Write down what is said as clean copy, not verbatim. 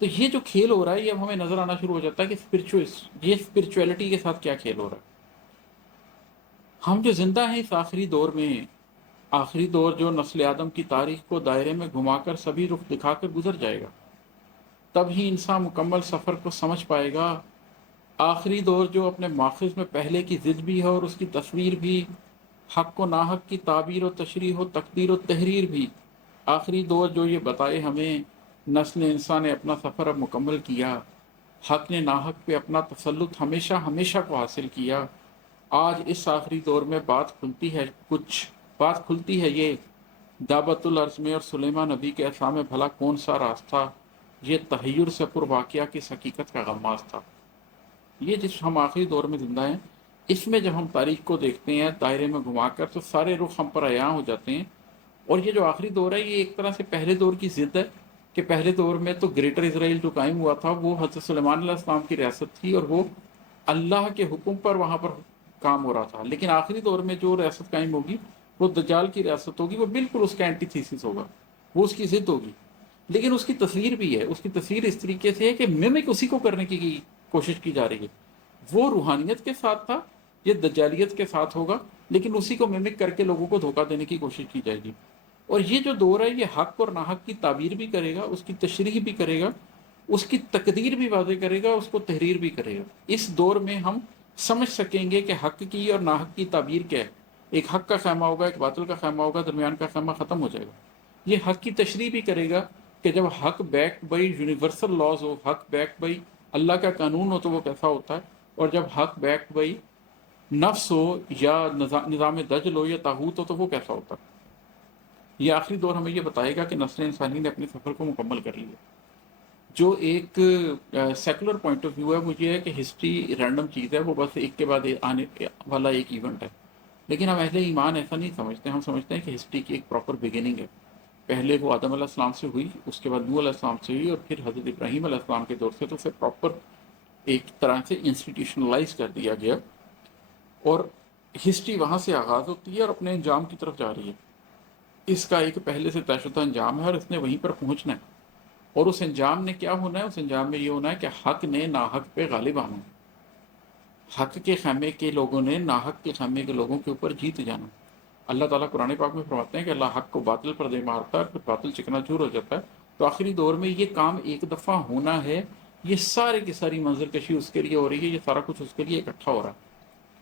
تو یہ جو کھیل ہو رہا ہے یہ اب ہمیں نظر آنا شروع ہو جاتا ہے کہ یہ اسپرچویلٹی کے ساتھ کیا کھیل ہو رہا ہے. ہم جو زندہ ہیں اس آخری دور میں، آخری دور جو نسل آدم کی تاریخ کو دائرے میں گھما کر سبھی رخ دکھا کر گزر جائے گا، تب ہی انسان مکمل سفر کو سمجھ پائے گا. آخری دور جو اپنے ماخذ میں پہلے کی ضد بھی ہے اور اس کی تصویر بھی، حق و ناحق کی تعبیر و تشریح و تقدیر و تحریر بھی. آخری دور جو یہ بتائے ہمیں نسل انسان نے اپنا سفر اب مکمل کیا، حق نے ناحق پہ اپنا تسلط ہمیشہ ہمیشہ کو حاصل کیا. آج اس آخری دور میں بات کھلتی ہے یہ دعوت العرض میں اور سلیمان نبی کے عصا میں بھلا کون سا راستہ، یہ تحیر سے پر واقعہ کی حقیقت کا غماز تھا. یہ جس ہم آخری دور میں زندہ ہیں، اس میں جب ہم تاریخ کو دیکھتے ہیں دائرے میں گھما کر تو سارے رخ ہم پر عیاں ہو جاتے ہیں. اور یہ جو آخری دور ہے یہ ایک طرح سے پہلے دور کی ضد ہے کہ پہلے دور میں تو گریٹر اسرائیل جو قائم ہوا تھا وہ حضرت سلیمان علیہ السلام کی ریاست تھی اور وہ اللہ کے حکم پر وہاں پر کام ہو رہا تھا. لیکن آخری دور میں جو ریاست قائم ہوگی وہ دجال کی ریاست ہوگی، وہ بالکل اس کا اینٹی تھیسس ہوگا، وہ اس کی ضد ہوگی. لیکن اس کی تصویر بھی ہے، اس کی تصویر اس طریقے سے ہے کہ ممک اسی کو کرنے کی کوشش کی جا رہی ہے. وہ روحانیت کے ساتھ تھا، یہ دجالیت کے ساتھ ہوگا، لیکن اسی کو ممک کر کے لوگوں کو دھوکہ دینے کی کوشش کی جائے گی. اور یہ جو دور ہے یہ حق اور ناحق کی تعبیر بھی کرے گا، اس کی تشریح بھی کرے گا، اس کی تقدیر بھی واضح کرے گا، اس کو تحریر بھی کرے گا. اس دور میں ہم سمجھ سکیں گے کہ حق کی اور ناحق کی تعبیر کیا ہے. ایک حق کا خیمہ ہوگا، ایک باطل کا خیمہ ہوگا، درمیان کا خیمہ ختم ہو جائے گا. یہ حق کی تشریح بھی کرے گا کہ جب حق بیکڈ بائی یونیورسل لاز ہو، حق بیکڈ بائی اللہ کا قانون ہو تو وہ کیسا ہوتا ہے، اور جب حق بیکڈ بائی نفس ہو یا نظام دجل ہو یا طاغوت ہو تو وہ کیسا ہوتا ہے. یہ آخری دور ہمیں یہ بتائے گا کہ نسل انسانی نے اپنے سفر کو مکمل کر لیا. جو ایک سیکولر پوائنٹ آف ویو ہے وہ یہ ہے کہ ہسٹری رینڈم چیز ہے، وہ بس ایک کے بعد آنے والا ایک ایونٹ ہے. لیکن ہم اہل ایمان ایسا نہیں سمجھتے. ہم سمجھتے ہیں کہ ہسٹری کی ایک پراپر بگننگ ہے. پہلے وہ آدم علیہ السلام سے ہوئی، اس کے بعد نوح علیہ السلام سے ہوئی، اور پھر حضرت ابراہیم علیہ السلام کے دور سے تو اسے پراپر ایک طرح سے انسٹیٹیوشنلائز کر دیا گیا، اور ہسٹری وہاں سے آغاز ہوتی ہے اور اپنے انجام کی طرف جا رہی ہے. اس کا ایک پہلے سے طے شدہ انجام ہے اور اس نے وہیں پر پہنچنا ہے. اور اس انجام نے کیا ہونا ہے؟ اس انجام میں یہ ہونا ہے کہ حق نے ناحق پہ غالب آنا ہے. حق کے خیمے کے لوگوں نے ناحق کے خیمے کے لوگوں کے اوپر جیت جانا. اللہ تعالیٰ قرآن پاک میں فرماتے ہیں کہ اللہ حق کو باطل پر دے مارتا ہے، پھر باطل چکنا چور ہو جاتا ہے. تو آخری دور میں یہ کام ایک دفعہ ہونا ہے. یہ سارے کی ساری منظر کشی اس کے لیے ہو رہی ہے، یہ سارا کچھ اس کے لیے اکٹھا ہو رہا ہے.